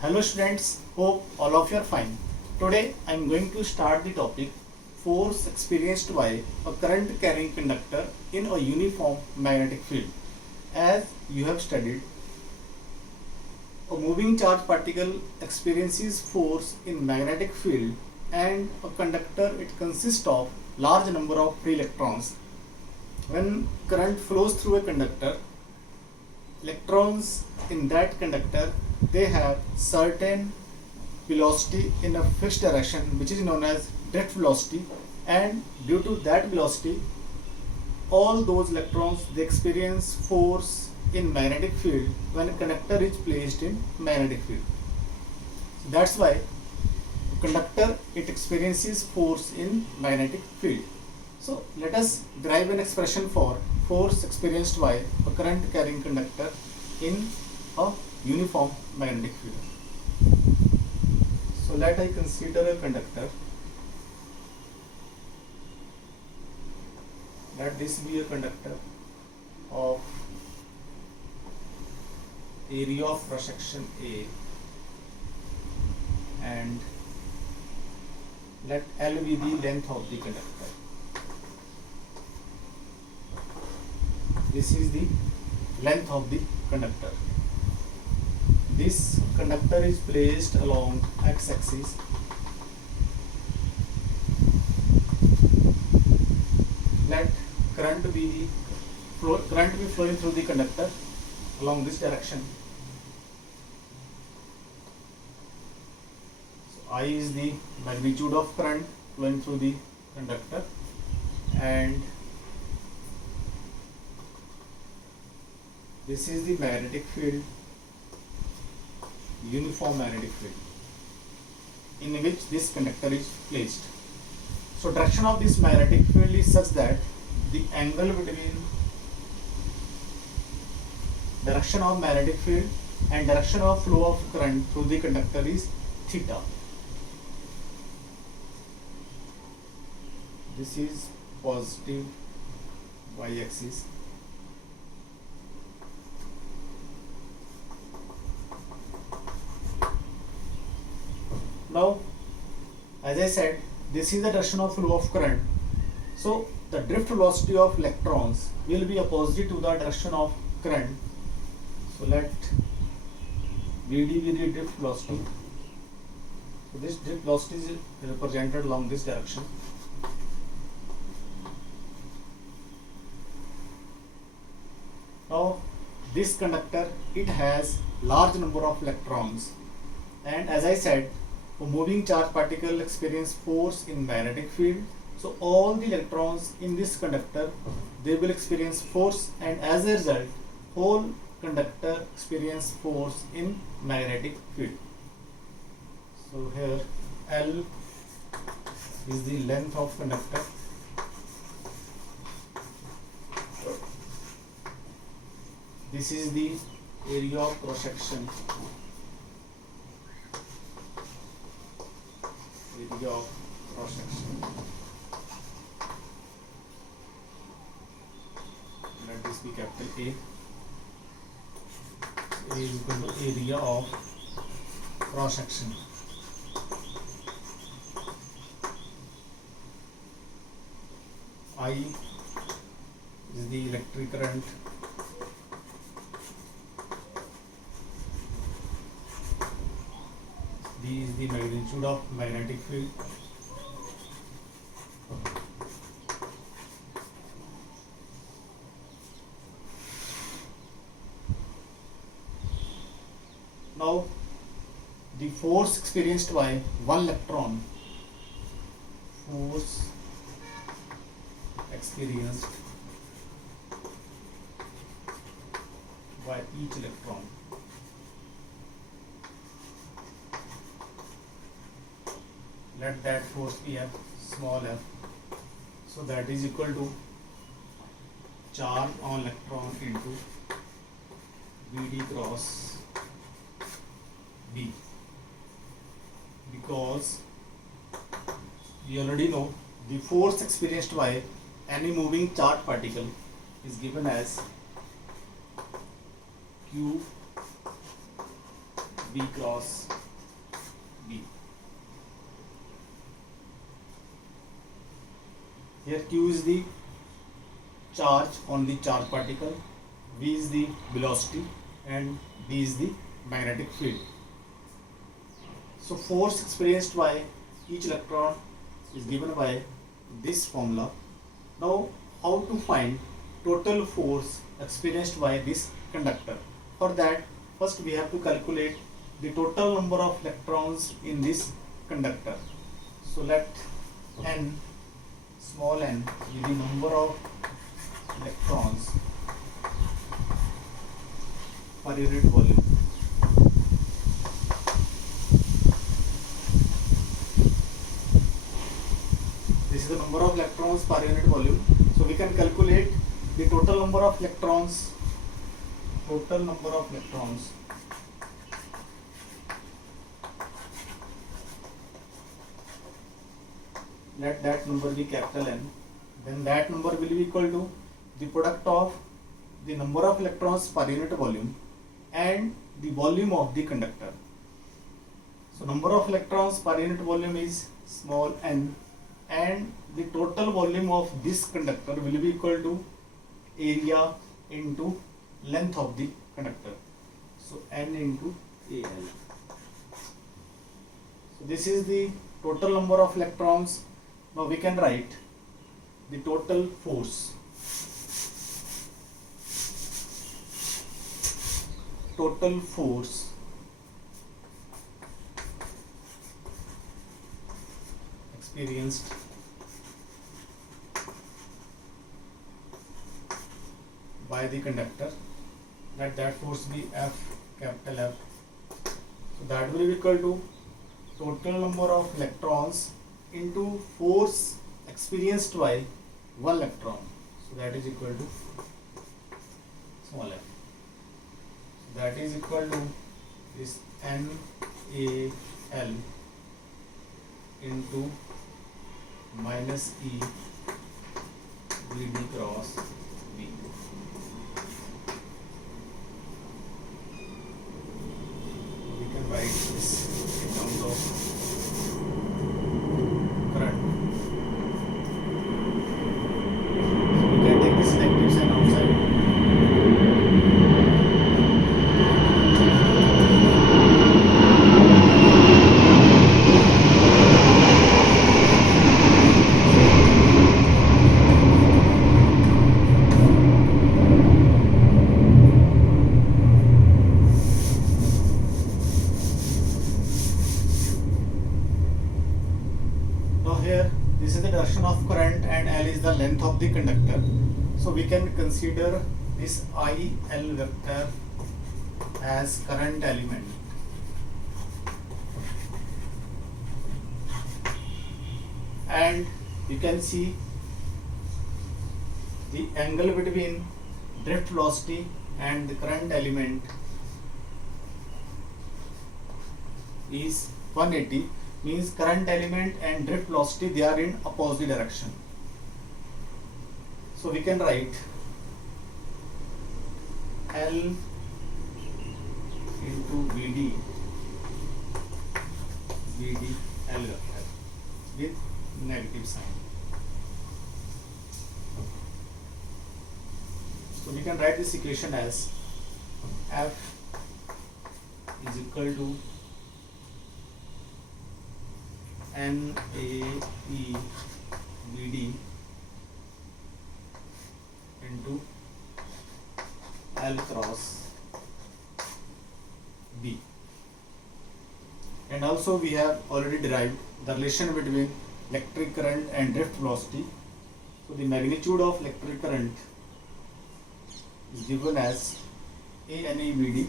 Hello students, hope all of you are fine. Today I am going to start the topic force experienced by a current carrying conductor in a uniform magnetic field. As you have studied, a moving charge particle experiences force in magnetic field, and a conductor, it consists of large number of free electrons. When current flows through a conductor, electrons in that conductor, they have certain velocity in a fixed direction, which is known as drift velocity, and due to that velocity all those electrons, they experience force in magnetic field when a conductor is placed in magnetic field. So that's why conductor, it experiences force in magnetic field. So let us derive an expression for force experienced by a current carrying conductor in a uniform magnetic field. So let I consider a conductor. Let this be a conductor of area of cross section A, and let L be the length of the conductor. This is the length of the conductor. This conductor is placed along x-axis. Let current be flowing through the conductor along this direction. So I is the magnitude of current flowing through the conductor, and this is the magnetic field, uniform magnetic field, in which this conductor is placed. So direction of this magnetic field is such that the angle between direction of magnetic field and direction of flow of current through the conductor is theta. This is positive y-axis. Now, as I said, this is the direction of flow of current. So the drift velocity of electrons will be opposite to the direction of current. So let Vd be the drift velocity. So this drift velocity is represented along this direction. Now this conductor, it has large number of electrons, and as I said, a moving charge particle experience force in magnetic field. So all the electrons in this conductor, they will experience force, and as a result whole conductor experience force in magnetic field. So here L is the length of conductor. This is the area of cross section. Area of cross section. Let this be capital A. A is equal to area of cross section. I is the electric current. D is the magnitude of magnetic field. Now the force experienced by one electron, force experienced by each electron. Let that force be F, small f. So that is equal to charge on electron into Vd cross B, because we already know the force experienced by any moving charge particle is given as Q V cross B. Here Q is the charge on the charge particle, V is the velocity, and B is the magnetic field. So force experienced by each electron is given by this formula. Now how to find total force experienced by this conductor? For that, first we have to calculate the total number of electrons in this conductor. So let n, small n, be the number of electrons per unit volume. This is the number of electrons per unit volume. So we can calculate the total number of electrons. Let that number be capital N. Then that number will be equal to the product of the number of electrons per unit volume and the volume of the conductor. So number of electrons per unit volume is small n, and the total volume of this conductor will be equal to area into length of the conductor. So n into Al. So this is the total number of electrons. Now we can write the total force. Total force experienced by the conductor. Let that force be F, capital F. So that will be equal to total number of electrons into force experienced by one electron. So that is equal to small f. So that is equal to this NaL into minus E Vd cross V. We can write this in terms of current. So we can take this negative sign outside. This is the direction of current and L is the length of the conductor. So we can consider this IL vector as current element. And you can see the angle between drift velocity and the current element is 180. Means current element and drift velocity, they are in opposite direction. So we can write L into Vd L vector with negative sign. So we can write this equation as F is equal to NaE Vd into L cross B. And also we have already derived the relation between electric current and drift velocity. So the magnitude of electric current is given as ANEVD.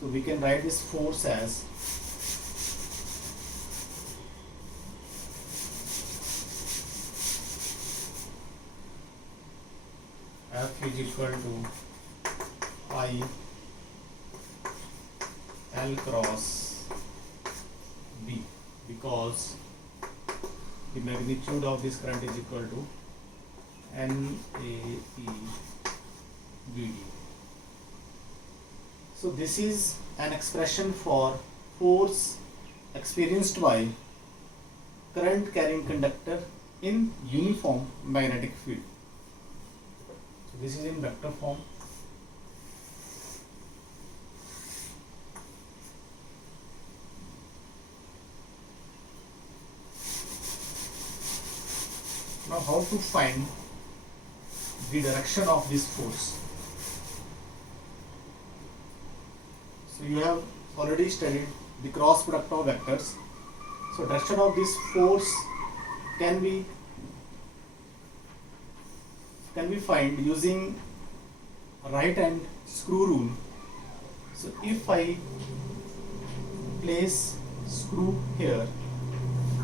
So we can write this force as F is equal to I L cross B, because the magnitude of this current is equal to NaE Vd. So this is an expression for force experienced by current carrying conductor in uniform magnetic field. So this is in vector form. Now how to find the direction of this force? So you have already studied the cross product of vectors. So direction of this force can be find using right hand screw rule. So if I place screw here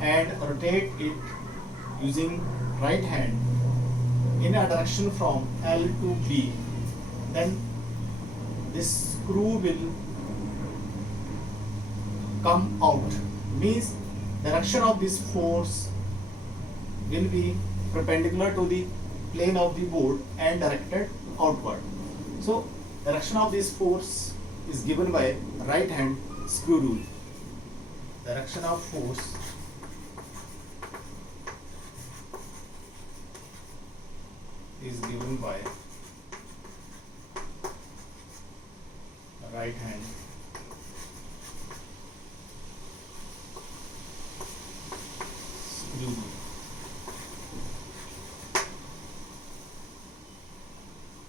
and rotate it using right hand in a direction from L to B, then this screw will come out, means direction of this force will be perpendicular to the plane of the board and directed outward. So direction of this force is given by right hand screw rule. Direction of force is given by right hand screw rule.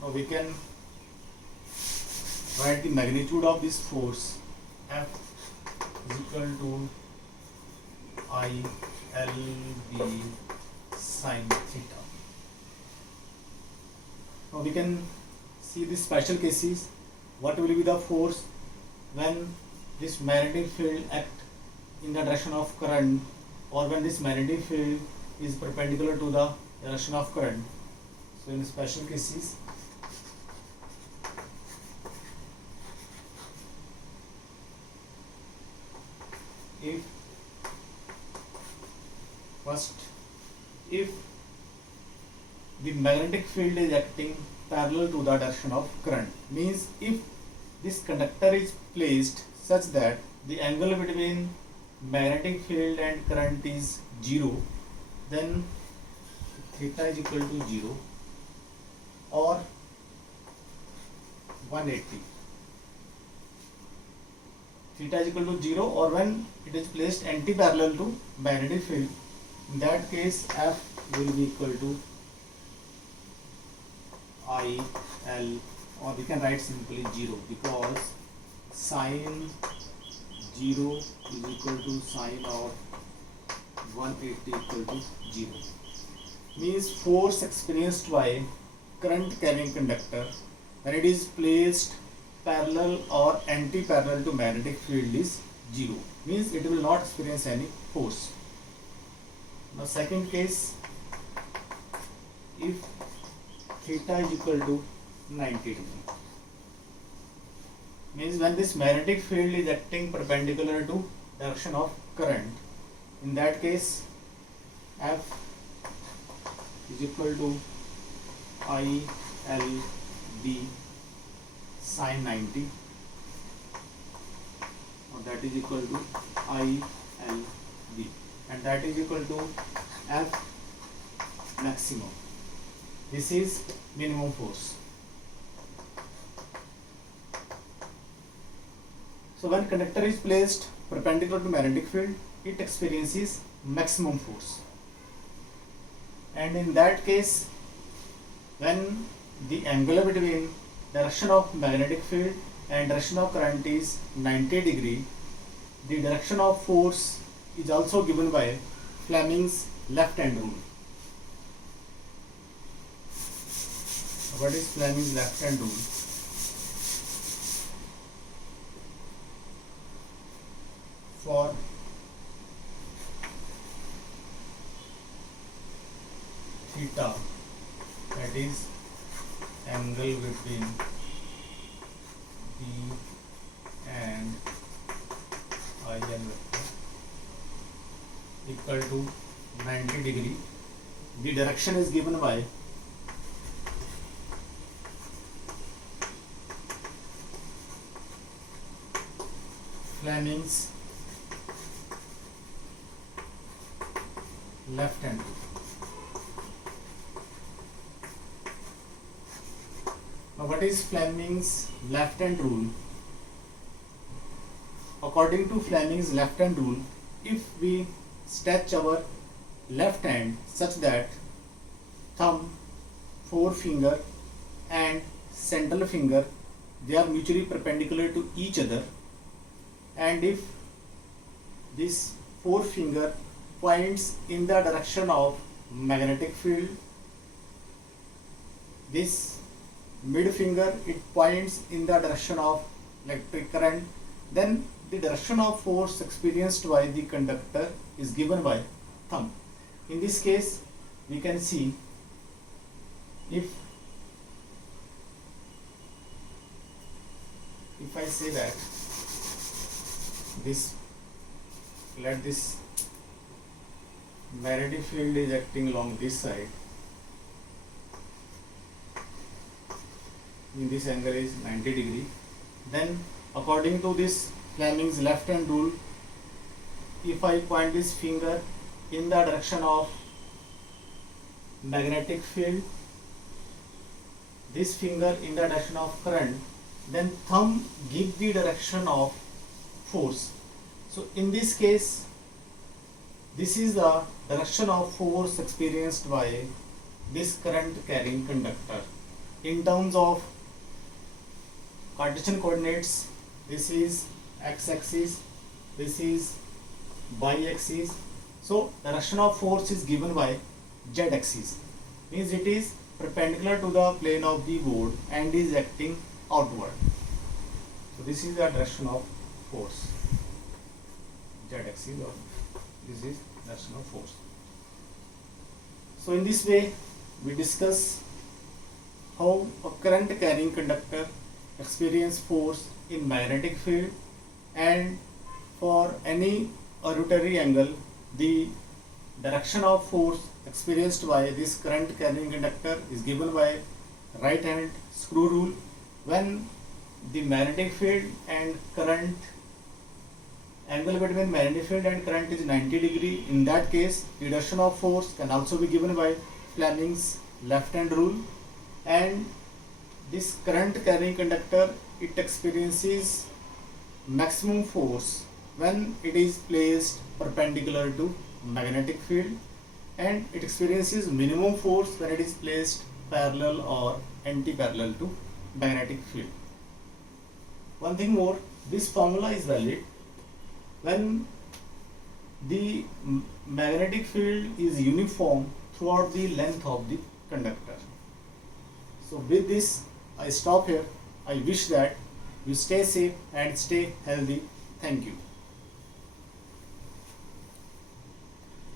Now we can write the magnitude of this force. F is equal to I L B sin theta. Now we can see the special cases. What will be the force when this magnetic field act in the direction of current, or when this magnetic field is perpendicular to the direction of current? So in special cases, if the magnetic field is acting parallel to the direction of current, means if this conductor is placed such that the angle between magnetic field and current is 0, then theta is equal to 0 or 180. Theta is equal to 0, or when it is placed anti-parallel to magnetic field, in that case F will be equal to I L, or we can write simply 0, because sine 0 is equal to sine of 180 equal to 0. Means force experienced by current carrying conductor when it is placed parallel or anti-parallel to magnetic field is 0, means it will not experience any force. Now second case, if theta is equal to 90 degree, means when this magnetic field is acting perpendicular to direction of current, in that case F is equal to I L B sin 90, or that is equal to I L B, and that is equal to F maximum. This is minimum force. So when conductor is placed perpendicular to magnetic field, it experiences maximum force, and in that case, when the angle between direction of magnetic field and direction of current is 90 degree, the direction of force is also given by Fleming's left hand rule. What is Fleming's left hand rule? For theta, that is angle between B and IN vector equal to 90 degree, the direction is given by Fleming's left hand rule. Now what is Fleming's left hand rule? According to Fleming's left hand rule, if we stretch our left hand such that thumb, forefinger and central finger, they are mutually perpendicular to each other, and if this forefinger points in the direction of magnetic field, this mid finger it points in the direction of electric current, then the direction of force experienced by the conductor is given by thumb. In this case, we can see if I say that let this magnetic field is acting along this side, in this angle is 90 degree, then according to this Fleming's left hand rule, if I point this finger in the direction of magnetic field, this finger in the direction of current, then thumb give the direction of force. So in this case, this is the direction of force experienced by this current carrying conductor. In terms of Cartesian coordinates, this is x-axis, this is y-axis. So direction of force is given by z-axis, means it is perpendicular to the plane of the board and is acting outward. So this is the direction of force, z-axis, or this is direction of force. So in this way we discuss how a current carrying conductor experience force in magnetic field, and for any arbitrary angle the direction of force experienced by this current carrying conductor is given by right hand screw rule. When the magnetic field and current angle between magnetic field and current is 90 degree, in that case the direction of force can also be given by Fleming's left hand rule, and this current carrying conductor it experiences maximum force when it is placed perpendicular to magnetic field, and it experiences minimum force when it is placed parallel or anti-parallel to magnetic field. One thing more, this formula is valid when the magnetic field is uniform throughout the length of the conductor. So with this I stop here. I wish that you stay safe and stay healthy. Thank you.